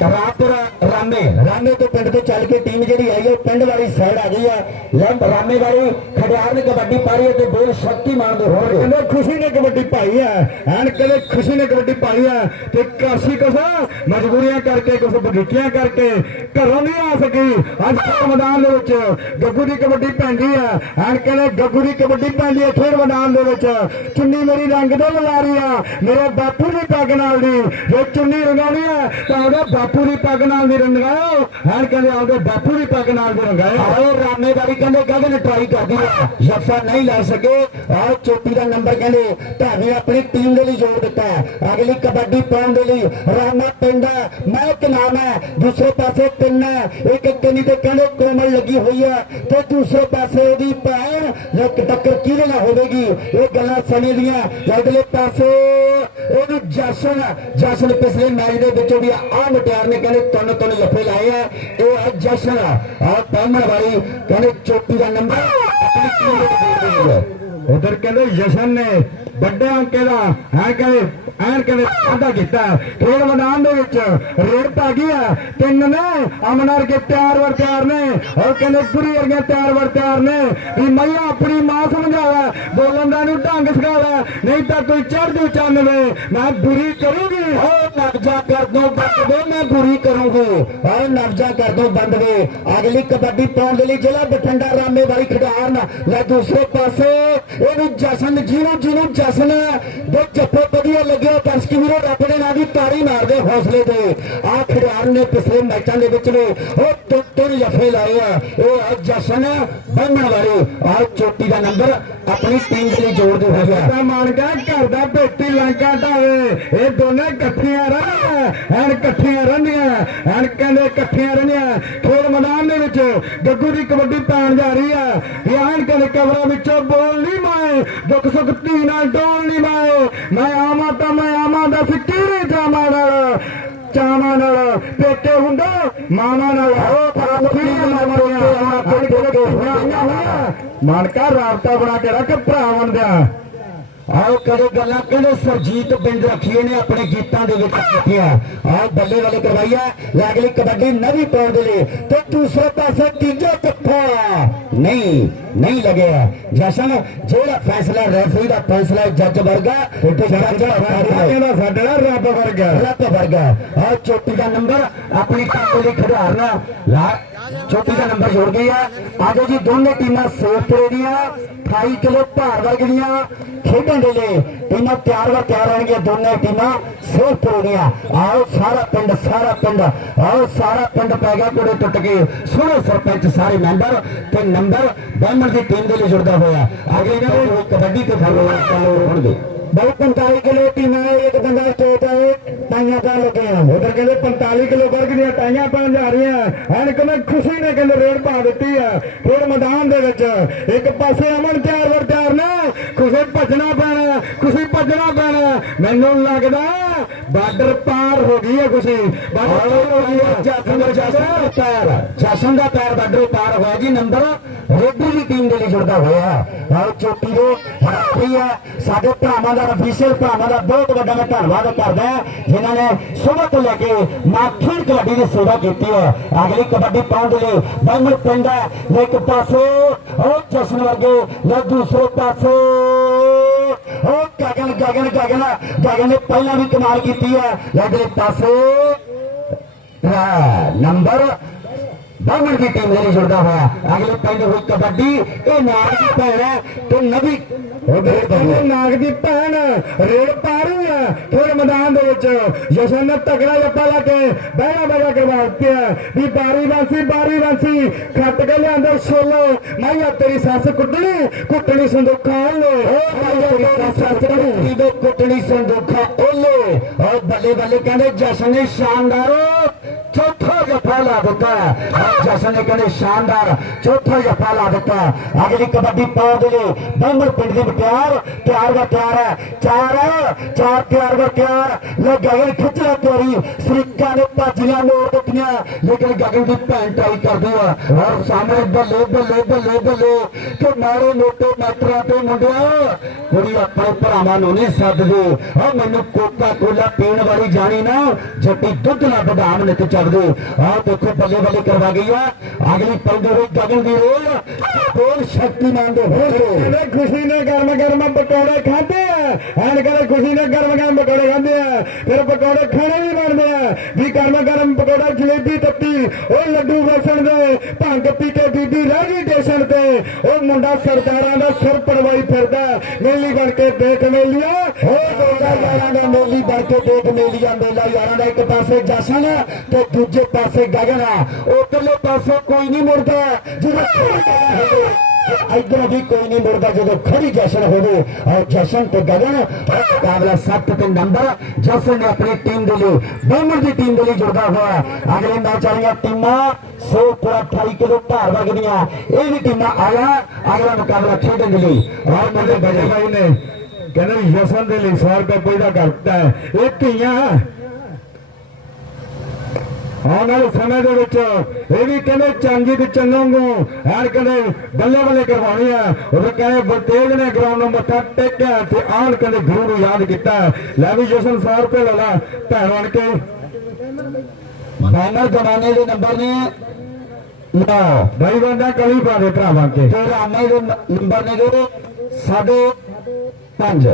ರಾತ್ರಿ ਰਾਮੇ ਤੋਂ ਪਿੰਡ ਤੋਂ ਚੱਲ ਕੇ ਟੀਮ ਜਿਹੜੀ ਆਈ ਹੈ, ਉਹ ਪਿੰਡ ਵਾਲੀ ਸਾਈਡ ਆ ਗਈ ਹੈ ਲੈ ਰਾਮੇ ਵਾਲੀ ਖੜਿਆਰ ਨੇ ਕਬੱਡੀ ਪਾਰੀ ਹੈ ਤੇ ਬੋਲ ਸ਼ਕਤੀਮਾਨ ਦੇ ਹੋਣਗੇ ਕਹਿੰਦੇ ਖੁਸ਼ੀ ਨੇ ਕਬੱਡੀ ਪਾਈ ਹੈ। ਐਨ ਕਹਿੰਦੇ ਖੁਸ਼ੀ ਨੇ ਕਬੱਡੀ ਪਾਈ ਹੈ। ਤੇ ਕਾਸ਼ੀ ਕੁਛ ਮਜਬੂਰੀਆਂ ਕਰਕੇ, ਕੁਛ ਬਗੀਚੀਆਂ ਕਰਕੇ, ਘਰੋਂ ਨਹੀਂ ਆ ਸਕੀ। ਅੱਜ ਮੈਦਾਨ ਦੇ ਵਿੱਚ ਗੱਗੂ ਦੀ ਕਬੱਡੀ ਪੈਂਦੀ ਹੈ। ਐਨ ਕਹਿੰਦੇ ਗੱਗੂ ਦੀ ਕਬੱਡੀ ਪੈਂਦੀ ਹੈ, ਖੇਡ ਮੈਦਾਨ ਦੇ ਵਿੱਚ। ਚੁੰਨੀ ਮੇਰੀ ਰੰਗ ਦੇ ਲਾ ਰਹੀ ਆ ਮੇਰੇ ਬਾਪੂ ਦੀ ਪੱਗ ਨਾਲ ਦੀ। ਜੇ ਚੁੰਨੀ ਰੰਗਾਉਣੀ ਹੈ, ਤਾਂ ਉਹਦਾ ਬਾਪੂ ਦੀ ਪੱਗ ਨਾਲ ਦੀ ਰੰਗਾਓ। ਐਨ ਕਹਿੰਦੇ ਆਪਦੇ ਬਾਪੂ ਦੀ ਪੱਗ ਨਾਲ ਦੀ ਰੰਗਾਓ ਆਓ ਰਾਮੇ ਵਾਲੀ ਕਹਿੰਦੇ ਗਗਨ ਟਰਾਈ ਕਰਦੀ ਹੈ ਜੱਫਾ ਨਹੀਂ ਲੈ ਸਕੇ। ਆਹ ਚੋਟੀ ਦਾ ਨੰਬਰ ਕਹਿੰਦੇ, ਤੁਹਾਨੂੰ ਆਪਣੀ ਟੀਮ ਦੇ ਲਈ ਜੋੜ ਦਿੱਤਾ ਅਗਲੀ ਕਬੱਡੀ ਪਾਉਣ ਦੇ ਲਈ ਰਾਮਾ ਪਿੰਡ ਮੈਂ ਇੱਕ ਨਾਮ ਹੈ, ਦੂਸਰੇ ਪਾਸੇ ਤਿੰਨ ਹੈ। ਇੱਕ ਕੰਨੀ ਤੇ ਕਹਿੰਦੇ ਕੋਮਲ ਲੱਗੀ ਹੋਈ ਹੈ ਤੇ ਦੂਸਰੇ ਪਾਸੇ ਉਹਦੀ ਭੈਣ, ਜੇ ਟੱਕਰ ਕਿਹਦੇ ਨਾਲ ਹੋਵੇਗੀ? ਇਹ ਗੱਲਾਂ ਸਮੇਂ ਦੀਆਂ। ਅਗਲੇ ਪਾਸੇ। ਉਹਨੂੰ ਜਸ਼ਨ ਜਸ਼ਨ ਪਿਛਲੇ ਮੈਚ ਦੇ ਵਿੱਚੋਂ ਵੀ ਆਹ ਮੁਟਿਆਰ ਨੇ ਕਹਿੰਦੇ ਤੁੰਨ ਤੁੰਨ ਜੱਫੇ ਲਾਏ ਆ। ਇਹ ਹੈ ਜਸ਼ਨ ਆਹ ਪਹਿਮਣ ਵਾਲੀ, ਕਹਿੰਦੇ ਚੋਟੀ ਦਾ ਨੰਬਰ ਆਪਣੀ ਟੀਮ ਦੇ ਵਿੱਚ ਦੇ ਰਹੀ ਹੈ ਉਧਰ ਕਹਿੰਦੇ ਜਸ਼ਨ ਨੇ ਵੱਡੇ ਅੰਕੇ ਦਾ ਹੈ ਕਹਿੰਦੇ ਐਨ ਕਹਿੰਦੇ ਵਾਧਾ ਕੀਤਾ। ਖੇਡ ਮੈਦਾਨ ਦੇ ਵਿੱਚ ਰੇਡ ਪਾ ਗਈ ਹੈ। ਤਿੰਨ ਨੇ ਅਮਨਰ ਕੇ ਤਿਆਰ ਵਰ ਤਿਆਰ ਨੇ। ਉਹ ਕਹਿੰਦੇ ਗੁਰੀ ਵਰਗੇ ਤਿਆਰ ਵਰ ਤਿਆਰ ਨੇ। ਵੀ ਮਈਆ ਆਪਣੀ ਮਾਂ ਸਮਝਾਵਾ, ਬੋਲਣ ਦਾ ਨੂੰ ਢੰਗ ਸਿਖਾਵਾ। ਨਹੀਂ ਤਾਂ ਕੋਈ ਚੜ੍ਹਦੀ ਚੰਨ ਵੇ। ਮੈਂ ਬੁਰੀ ਕਰੂੰਗੀ। ਓ ਨਵਜਾ ਕਰ ਦੋ ਬੰਦ ਵੇ। ਮੈਂ ਬੁਰੀ ਕਰੂੰਗੀ। ਓ ਨਵਜਾ ਕਰ ਦੋ ਬੰਦ ਵੇ। ਅਗਲੀ ਕਬੱਡੀ ਪਾਉਣ ਦੇ ਲਈ ਜ਼ਿਲ੍ਹਾ ਬਠਿੰਡਾ ਰਾਮੇ ਵਾਲੀ ਖਿਡਾਰਨ ਲੈ ਦੂਸਰੇ ਪਾਸੇ। ਇਹਨੂੰ ਜਸ਼ਨ ਜਿਹਨੂੰ ਜਿਹਨੂੰ ਜਸ਼ਨ ਦੇ ਜੱਫੇ ਵਧੀਆ ਲੱਗਿਆ। ਦਰਸ਼ਕ ਵੀਰੋ, ਰੱਬ ਦੇ ਨਾਂ ਦੀ ਤਾੜੀ ਮਾਰਦੇ ਹੌਸਲੇ ਤੇ। ਆ ਖਿਡਾਰ ਨੇ ਪਿਛਲੇ ਮੈਚਾਂ ਦੇ ਵਿੱਚ ਨੇ ਉਹ ਤੁਰ ਤੁਰ ਜੱਫੇ ਲਾਏ ਆ। ਇਹ ਆ ਜਸ਼ਨ ਬੰਨਣ ਵਾਲੇ। ਆ ਚੋਟੀ ਦਾ ਨੰਬਰ ਆਪਣੀ ਟੀਮ ਦੇ ਜੋੜਦੇ ਹੋਏ ਤਾਂ ਮਾਨ ਘਰ ਦਾ ਭੇਟੀ ਲੰਕਾ ਢਾਵੇ ਇਹ ਦੋਨੇ ਇਕੱਠੀਆਂ ਰਹਿੰਦੀਆਂ ਐਨ ਇਕੱਠੀਆਂ ਰਹਿੰਦੀਆਂ ਐਨ ਕਹਿੰਦੇ ਇਕੱਠੀਆਂ ਰਹਿੰਦੀਆਂ ਖੇਡ ਮੈਦਾਨ ਦੇ ਵਿੱਚ ਗੱਗੂ ਦੀ ਕਬੱਡੀ ਪੈਣ ਜਾ ਰਹੀ ਆ। ਇਹ ਐਨ ਕਹਿੰਦੇ ਕਬਰਾਂ ਵਿੱਚੋਂ ਬੋਲ ਨਹੀਂ ਮਾਏ, ਦੁੱਖ ਸੁੱਖ ਧੀ ਨਾਲ ਡੋਲ ਨਹੀਂ ਮਾਏ। ਮੈਂ ਆਵਾਂ ਤਾਂ ਮੈਂ ਆਵਾਂ ਦੱਸ ਕਿਹੜੇ ਜਾਵਾਂ ਨਾਲ? ਚਾਵਾਂ ਨਾਲ ਪੇਟੇ ਹੁੰਦਾ, ਮਾਵਾਂ ਨਾਲ ਉਹ ਕਿਹੜੀਆਂ ਮਾਵਾਂ ਹੋਈਆਂ ਮਾਨਕਾ ਰਾਬਤਾ ਬਣਾ ਕੇ ਰੱਖ ਭਰਾ ਬਣਦਿਆ। ਆਓ ਕਦੇ ਗੱਲਾਂ ਕਹਿੰਦੇ ਸਰਜੀਤ ਬਿੰਦ ਰੱਖੀਏ ਨੇ ਆਪਣੇ ਗੀਤਾਂ ਦੇ ਵਿੱਚ ਕੀਤੀਆਂ ਆਓ ਬੱਲੇ ਵਾਲੇ ਕਰਵਾਈਆ ਅਗਲੀ ਕਬੱਡੀ ਨਵੀਂ ਪਾਉਣ ਦੇ ਲਈ ਤੇ ਦੂਸਰੇ ਪਾਸੇ ਤੀਜਾ ਕੱਠਾ ਨਹੀਂ ਨਹੀਂ ਲੱਗਿਆ। ਜਸ਼ਨ ਜਿਹੜਾ ਫੈਸਲਾ ਰੈਫਰੀ ਦਾ ਫੈਸਲਾ ਜੱਜ ਵਰਗਾ ਤੇ ਜੱਜ ਵਰਗਾ। ਸਾਡੇ ਰੱਬ ਵਰਗਾ। ਰੱਬ ਵਰਗਾ। ਆ ਚੋਟੀ ਦਾ ਨੰਬਰ ਆਪਣੀ ਟੀਮ ਲਈ ਖਿਡਾਰਨਾ। ਲਾ ਚੋਟੀ ਦਾ ਨੰਬਰ ਜੋੜ ਗਈ ਆ। ਆਜੋ ਜੀ, ਦੋਨੇ ਟੀਮਾਂ ਸੇਫਪੁਰੇ ਦੀਆਂ 28 ਕਿਲੋ ਭਾਰ ਵਰਗ ਦੀਆਂ। ਖੇਡਣ ਦੇ ਲਈ ਟੀਮਾਂ ਤਿਆਰ ਵਾ ਤਿਆਰ ਹੋਣਗੀਆਂ, ਦੋਨੇ ਟੀਮਾਂ ਸੇਫਪੁਰੇ ਦੀਆਂ। ਆਓ, ਸਾਰਾ ਪਿੰਡ ਸਾਰਾ ਪਿੰਡ, ਆਓ, ਸਾਰਾ ਪਿੰਡ ਪੈ ਗਿਆ ਕੋੜੇ ਟੁੱਟ ਕੇ। ਸੋਹਣੇ ਸਰਪੰਚ, ਸਾਰੇ ਮੈਂਬਰ ਤੇ ਨੰਬਰ ਬੈਮਰ ਦੀ ਟੀਮ ਦੇ ਲਈ ਜੁੜਦਾ ਹੋਇਆ। ਅਗਲੇ ਨੇ ਕਬੱਡੀ ਤੇ ਖੜੋ ਹੋਣਗੇ ਬਹੁਤ 45 ਕਿਲੋ ਟੀਮਾਂ ਇੱਕ ਬੰਦਾ ਸਟੇਟ ਹੈ ਤਾਈਆਂ ਤਾਂ ਲੱਗੇ ਆ। ਉਧਰ ਕਹਿੰਦੇ 45 ਕਿਲੋ ਵਰਗ ਦੀਆਂ ਟਾਈਆਂ ਪੈਣ ਜਾ ਰਹੀਆਂ। ਐਨ ਕਹਿੰਦੇ ਖੁਸ਼ੀ ਨੇ ਕਹਿੰਦੇ ਰੇਡ ਪਾ ਦਿੱਤੀ ਆ। ਫਿਰ ਮੈਦਾਨ ਦੇ ਵਿੱਚ ਇੱਕ ਪਾਸੇ ਅਮਨ ਤਿਆਰ ਵਰ ਤਿਆਰ ਨਾ, ਖੁਸ਼ੀ ਭੱਜਣਾ ਪੈਣਾ, ਖੁਸ਼ੀ ਭੱਜਣਾ ਪੈਣਾ। ਮੈਨੂੰ ਲੱਗਦਾ ਬਾਰਡਰ ਪਾਰ ਹੋ ਗਈ ਹੈ ਖੁਸ਼ੀ। ਬਾਰਡਰ ਹੋ ਗਈ ਹੈ। ਜਸਨ ਦਾ ਜਸਨ ਪੈਰ। ਜਸਨ ਦਾ ਪੈਰ ਬਾਡਰੋਂ ਪਾਰ ਹੋਇਆ ਜੀ। ਨੰਬਰ ਰੇਡੀ ਦੀ ਟੀਮ ਦੇ ਲਈ ਜੁੜਦਾ ਹੋਇਆ ਆਓ ਚੋਟੀ ਦੇ ਹਰਾਫੀ ਹੈ। ਸਾਡੇ ਭਰਾਵਾਂ ਦਾ ਅਫੀਸ਼ੀਅਲ ਭਰਾਵਾਂ ਦਾ ਬਹੁਤ ਵੱਡਾ ਮੈਂ ਧੰਨਵਾਦ ਕਰਦਾ ਜਿਨ੍ਹਾਂ ਨੇ ਸਵੇਰ ਤੋਂ ਲੈ ਕੇ ਮਾਖੀਰ ਕਬੱਡੀ ਦੀ ਸੇਵਾ ਕੀਤੀ ਹੈ। ਅਗਲੀ ਕਬੱਡੀ ਪਾਉਣ ਦੇ ਲਈ ਬੰਗਲ ਪਿੰਡ ਹੈ। ਇੱਕ ਪਾਸੇ ਉਹ ਜਸਨ ਵਰਗੇ ਲੈ ਦੂਸਰੇ ਪਾਸੇ ਗਗਨ ਗਗਨ ਗਗਨ ਗਗਨ ਨੇ ਪਹਿਲਾਂ ਵੀ ਕਮਾਲ ਕੀਤੀ ਹੈ ਲੈ ਪਾਸੇ। ਨੰਬਰ ਬਾਹਮਣ ਦੀ ਟੀਮ ਨਾਲ ਜੁੜਦਾ ਹੋਇਆ। ਅਗਲੇ ਪਿੰਡ ਹੋਈ ਕਬੱਡੀ ਇਹ ਨਾਗ ਦੀ ਭੈਣ ਹੈ ਤੇ ਨਵੀ ਕਹਿੰਦੇ ਨਾਗ ਦੀ ਭੈਣ ਰੇਡ ਪਾ ਰਹੀ ਆ ਫਿਰ ਮੈਦਾਨ ਦੇ ਵਿੱਚ ਜਸ਼ਨ ਨੇ ਤਗੜਾ ਜੱਪਾ ਲਾ ਕੇ ਬਹਿਣਾ ਬਹਿਣਾ ਕਰਵਾ ਦਿੱਤਾ ਵੀ ਬਾਰੀ ਵਾਸੀ ਬਾਰੀ ਵਾਸੀ ਖੱਟ ਕੇ ਲਿਆਂਦਾ ਛੋਲੋ। ਮਾਈਆ ਤੇਰੀ ਸੱਸ ਕੁੱਟਣੀ ਕੁੱਟਣੀ ਸੰਦੂਖਾਂ ਲੈ ਉਹ ਮਾਇਆ ਤੇਰੀ ਸੱਸ ਕੁੱਟੀ ਦੇ ਕੁੱਟਣੀ ਸੰਦੂਖਾ ਓਲੇ। ਔਰ ਬੱਲੇ ਬੱਲੇ ਕਹਿੰਦੇ ਜਸ਼ਨ ਨੇ ਸ਼ਾਨਦਾਰ ਚੌਥਾ ਜੱਫਾ ਲਾ ਦਿੱਤਾ ਜਸ਼ਨ ਨੇ ਕਹਿੰਦੇ, ਸ਼ਾਨਦਾਰ ਚੌਥਾ ਜੱਫਾ ਲਾ ਦਿੱਤਾ ਅਗਲੀ ਕਬੱਡੀ ਪਾਉਣ ਦੇ ਲਈ ਬੰਮਰ ਪਿੰਡ ਦੀ ਮਟਿਆਰ ਤਿਆਰ ਦਾ ਤਿਆਰ ਹੈ। ਚਾਰ ਚਾਰ ਤਿਆਰ ਦਾ ਤਿਆਰ। ਲੈ ਗਗਨ ਖਿੱਚਿਆ ਤੋਰੀ ਸ੍ਰੀਕਾ ਨੇ ਭਾਜੀਆਂ ਮੋੜ ਦਿੱਤੀਆਂ। ਲੇਕਿਨ ਗਗਨ ਦੀ ਭੈਣ ਟਰਾਈ ਕਰਦੀ ਆ। ਔਰ ਸਾਹਮਣੇ ਬੱਲੇ ਬੱਲੇ ਬੱਲੇ ਬੱਲੇ ਕਿ ਮਾਰੇ ਮੋਟੇ ਮੈਟਰਾਂ ਤੇ ਮੁੰਡਿਆਂ। ਕੁੜੀ ਆਪਣੇ ਭਰਾਵਾਂ ਨੂੰ ਨਹੀਂ ਸੱਦਦੇ। ਉਹ ਮੈਨੂੰ ਕੋਕਾ ਕੋਲਾ ਪੀਣ ਵਾਲੀ ਜਾਣੀ ਨਾ। ਜੱਟੀ ਦੁੱਧ ਨਾ ਬਦਾਮ ਚੱਲ ਚੱਲਦੇ ਆ ਦੇਖੋ ਬੱਲੇ ਬੱਲੇ ਕਰਵਾ ਗਈ ਆ। ਅਗਲੀ ਪੈਂਦੇ ਹੋਈ ਗਗਨ ਦੀ ਰੋਲ। ਬੋਲ ਸ਼ਕਤੀਮਾਨ ਦੇ ਹੋਲੇ ਕਹਿੰਦੇ ਖੁਸ਼ੀ ਨੇ ਗਰਮ ਗਰਮ ਪਕੌੜੇ ਖਾਂਦੇ ਆ। ਐਨ ਕਹਿੰਦੇ ਖੁਸ਼ੀ ਨੇ ਗਰਮ ਗਰਮ ਪਕੌੜੇ ਖਾਂਦੇ ਆ। ਫਿਰ ਪਕੌੜੇ ਖਾਣੇ ਵੀ ਬਣਦੇ ਆ। ਵੀ ਗਰਮ ਗਰਮ ਪਕੌੜਾ ਜਲੇਬੀ ਤੱਤੀ ਉਹ ਲੱਡੂ ਵੇਸਣ ਦੇ, ਭੰਗ ਪੀ ਕੇ ਬੀਬੀ ਰਹਿ ਗਈ ਟੇਸ਼ਨ ਤੇ, ਉਹ ਮੁੰਡਾ ਸਰਦਾਰਾਂ ਦਾ ਸਿਰ ਪੜਵਾਈ ਫਿਰਦਾ। ਮੇਲੀ ਬਣ ਕੇ ਦੇਖ ਮੇਲੀਆ। ਹੋ ਦੋਦਾ ਯਾਰਾਂ ਦਾ ਮੇਲੀ ਬਣ ਕੇ ਦੇਖ ਮੇਲੀਆ। ਮੇਲਾ ਯਾਰਾਂ ਦਾ ਇੱਕ ਪਾਸੇ ਜਸ਼ਨ ਆ, ਤੇ ਦੂਜੇ ਪਾਸੇ ਗਗਨ ਆ, ਉਧਰਲੇ ਪਾਸੇ ਕੋਈ ਨਹੀਂ ਮੁੜਦਾ। ਜਦੋਂ ਇਧਰ ਵੀ ਕੋਈ ਨਹੀਂ ਮੁੜਦਾ, ਜਦੋਂ ਖੜੀ ਜਸ਼ਨ ਹੋਵੇ ਔਰ ਜਸ਼ਨ ਤੇ ਗਗਨ ਮੁਕਾਬਲਾ 7 ਤੇ ਨੰਬਰ। ਜਸ਼ਨ ਨੇ ਆਪਣੀ ਟੀਮ ਦੇ ਲਈ, ਬੈਮਰ ਦੀ ਟੀਮ ਦੇ ਲਈ ਜੁੜਦਾ ਹੋਇਆ। ਅਗਲੇ ਮੈਚ ਵਾਲੀਆਂ ਟੀਮਾਂ 100 ਪੂਰਾ 28 ਕਿਲੋ ਭਾਰ ਵਗਦੀਆਂ। ਇਹ ਵੀ ਟੀਮਾਂ ਆਇਆ ਅਗਲਾ ਮੁਕਾਬਲਾ ਖੇਡਣ ਦੇ ਲਈ। ਔਰ ਮੇਰੇ ਬਜੇ ਭਾਈ ਨੇ ਕਹਿੰਦੇ ਜਸ਼ਨ ਦੇ ਲਈ 100 ਰੁਪਏ ਦਾ ਕਰਤਾ ਹੈ। ਇਹ ਧੀਆਂ ਆਉਣ ਵਾਲੇ ਸਮੇਂ ਦੇ ਵਿੱਚ ਇਹ ਵੀ ਕਹਿੰਦੇ ਚੰਗੀ ਤੇ ਚੰਗੋਂਗੋ ਐਨ ਕਹਿੰਦੇ ਬੱਲੇ ਬੱਲੇ ਕਰਵਾਉਣੀ ਆ। ਉਹ ਕਹਿੰਦੇ ਬਤੇਜ ਨੇ ਗਰਾਊਂਡ ਨੂੰ ਮੱਥਾ ਟੇਕਿਆ ਤੇ ਆਣ ਕਹਿੰਦੇ ਗੁਰੂ ਨੂੰ ਯਾਦ ਕੀਤਾ। ਲੈ ਵੀ ਜਸ਼ਨ 100 ਰੁਪਏ ਲੈ ਲਾ, ਭੈਣ ਕੇ। ਫਾਈਨਲ ਜ਼ਮਾਨੇ ਦੇ ਨੰਬਰ ਨੇ। ਨੌ ਭਾਈ ਬੰਦਾ ਕਲੀ ਪਾ ਦੇ ਭਰਾ ਕੇ। ਤੇ ਰਾਮੇ ਦੇ ਨੰਬਰ ਨੇ ਜਿਹੜੇ ਸਾਡੇ ਪੰਜ।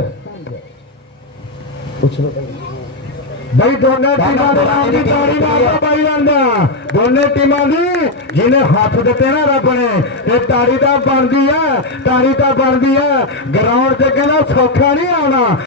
ਬਈ ਦੋਨੇ ਟੀਮਾਂ ਦੇ ਨਾਮ ਦੀ ਤਾੜੀ ਮਾਰਦਾ ਬਾਈ ਜਾਂਦਾ। ਦੋਨੇ ਟੀਮਾਂ ਦੀ ਜਿਹਨੇ ਹੱਥ ਦਿੱਤੇ ਨਾ ਰੱਬ ਨੇ ਤੇ ਤਾੜੀ ਤਾਂ ਬਣਦੀ ਆ ਤਾੜੀ ਤਾਂ ਬਣਦੀ ਆ। ਗਰਾਊਂਡ ਤੇ ਕਹਿੰਦਾ ਸੌਖਾ ਨਹੀਂ ਆਉਣਾ।